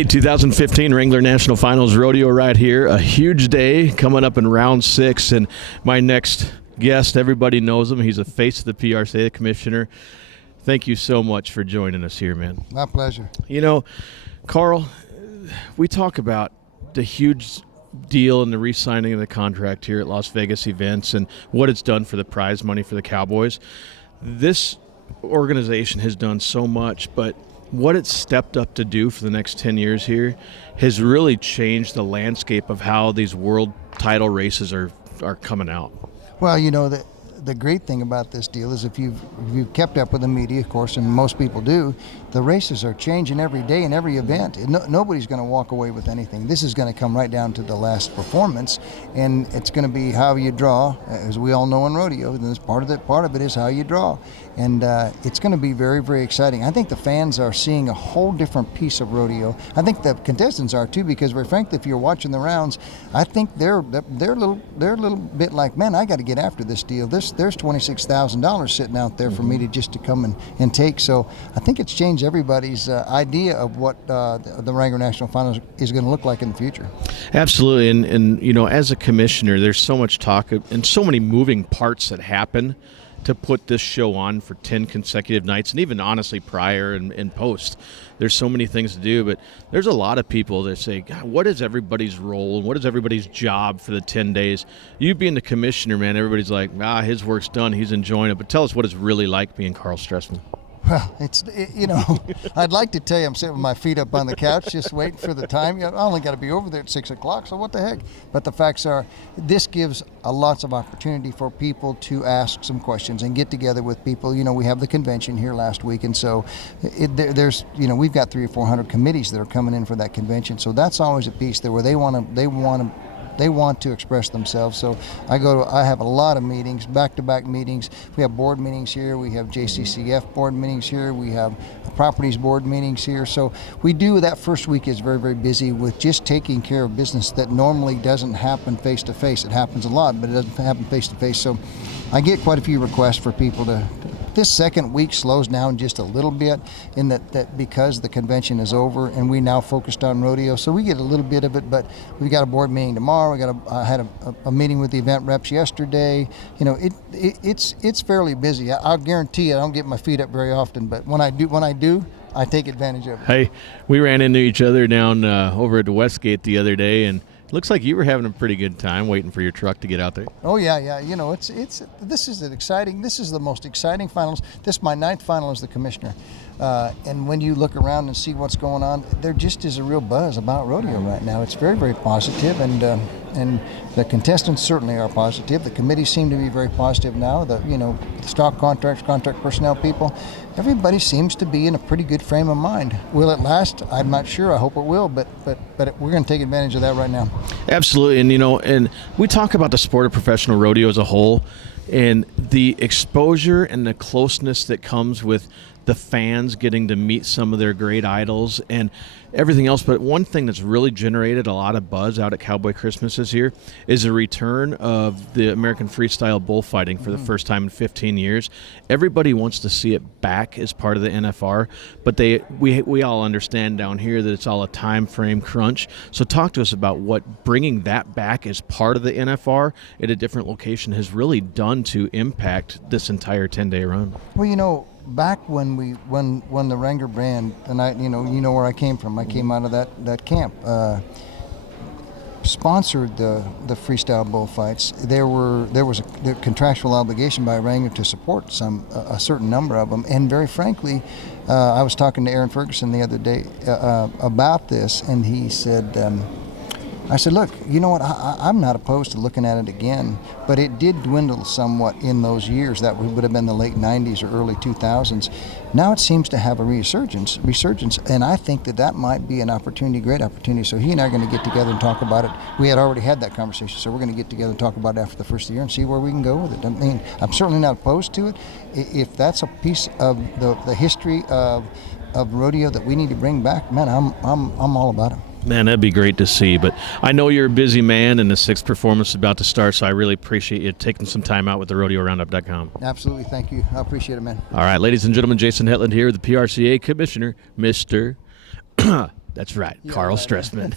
Hey, 2015 Wrangler National Finals Rodeo right here. A huge day coming up in round 6. And my next guest, everybody knows him. He's a face of the PRCA Commissioner. Thank you so much for joining us here, man. My pleasure. You know, Karl, we talk about the huge deal and the re-signing of the contract here at Las Vegas events and what it's done for the prize money for the Cowboys. This organization has done so much, but what it's stepped up to do for the next 10 years here has really changed the landscape of how these world title races are coming out. Well, you know, the great thing about this deal is if you've kept up with the media, of course, and most people do, the races are changing every day in every event. Nobody's going to walk away with anything. This is going to come right down to the last performance, and it's going to be how you draw, as we all know in rodeo. And part of it is how you draw, and it's going to be very, very exciting. I think the fans are seeing a whole different piece of rodeo. I think the contestants are too, because very frankly, if you're watching the rounds, I think they're a little bit like, man, I got to get after this deal. There's $26,000 sitting out there for me to come and take. So I think it's changed everybody's idea of what the Wrangler National Finals is going to look like in the future. Absolutely, and you know, as a commissioner, there's so much talk and so many moving parts that happen to put this show on for 10 consecutive nights, and even honestly prior and post. There's so many things to do, but there's a lot of people that say, God, what is everybody's role? What is everybody's job for the 10 days? You being the commissioner, man, everybody's like, his work's done, he's enjoying it. But tell us what it's really like being Karl Stressman. Well, you know, I'd like to tell you I'm sitting with my feet up on the couch just waiting for the time. I only got to be over there at 6 o'clock, so what the heck? But the facts are, this gives lots of opportunity for people to ask some questions and get together with people. You know, we have the convention here last week, and so there's, you know, we've got 300 or 400 committees that are coming in for that convention. So that's always a piece there where they want to express themselves. So I have a lot of meetings, back-to-back meetings. We have board meetings here. We have JCCF board meetings here. We have properties board meetings here. So we do, that first week is very, very busy with just taking care of business that normally doesn't happen face-to-face. It happens a lot, but it doesn't happen face-to-face. So I get quite a few requests for people to. This second week slows down just a little bit in that because the convention is over and we now focused on rodeo, so we get a little bit of it. But we got a board meeting tomorrow. I had a meeting with the event reps yesterday. You know, it's fairly busy. I'll guarantee you I don't get my feet up very often, but when I do, I take advantage of it. Hey, we ran into each other down over at the Westgate the other day, and looks like you were having a pretty good time waiting for your truck to get out there. Oh yeah. You know, this is the most exciting finals. This is my 9th final as the commissioner. And when you look around and see what's going on, there just is a real buzz about rodeo right now. It's very, very positive, and the contestants certainly are positive. The committees seem to be very positive now. The stock contract personnel people, everybody seems to be in a pretty good frame of mind. Will it last? I'm not sure. I hope it will, but we're going to take advantage of that right now. Absolutely, and we talk about the sport of professional rodeo as a whole, and the exposure and the closeness that comes with the fans getting to meet some of their great idols and everything else. But one thing that's really generated a lot of buzz out at Cowboy Christmas this year is the return of the American Freestyle Bull Fighting for the first time in 15 years. Everybody wants to see it back as part of the NFR, but we all understand down here that it's all a time frame crunch. So talk to us about what bringing that back as part of the NFR at a different location has really done to impact this entire 10-day run. Well, you know, back when the Wrangler brand, and you know where I came from. I came out of that camp. Sponsored the freestyle bullfights. There was a contractual obligation by Wrangler to support a certain number of them. And very frankly, I was talking to Aaron Ferguson the other day about this, and he said. I said, look, you know what, I'm not opposed to looking at it again, but it did dwindle somewhat in those years. That would have been the late 90s or early 2000s. Now it seems to have a resurgence, and I think that might be an opportunity, great opportunity. So he and I are going to get together and talk about it. We had already had that conversation, so we're going to get together and talk about it after the first of the year and see where we can go with it. I mean, I'm certainly not opposed to it. If that's a piece of the history of rodeo that we need to bring back, man, I'm all about it. Man, that'd be great to see. But I know you're a busy man, and the 6th performance is about to start, so I really appreciate you taking some time out with the RodeoRoundup.com. Absolutely. Thank you. I appreciate it, man. All right, ladies and gentlemen, Jason Hetland here, the PRCA Commissioner, Mr. That's right, Yeah, Karl right. Stressman.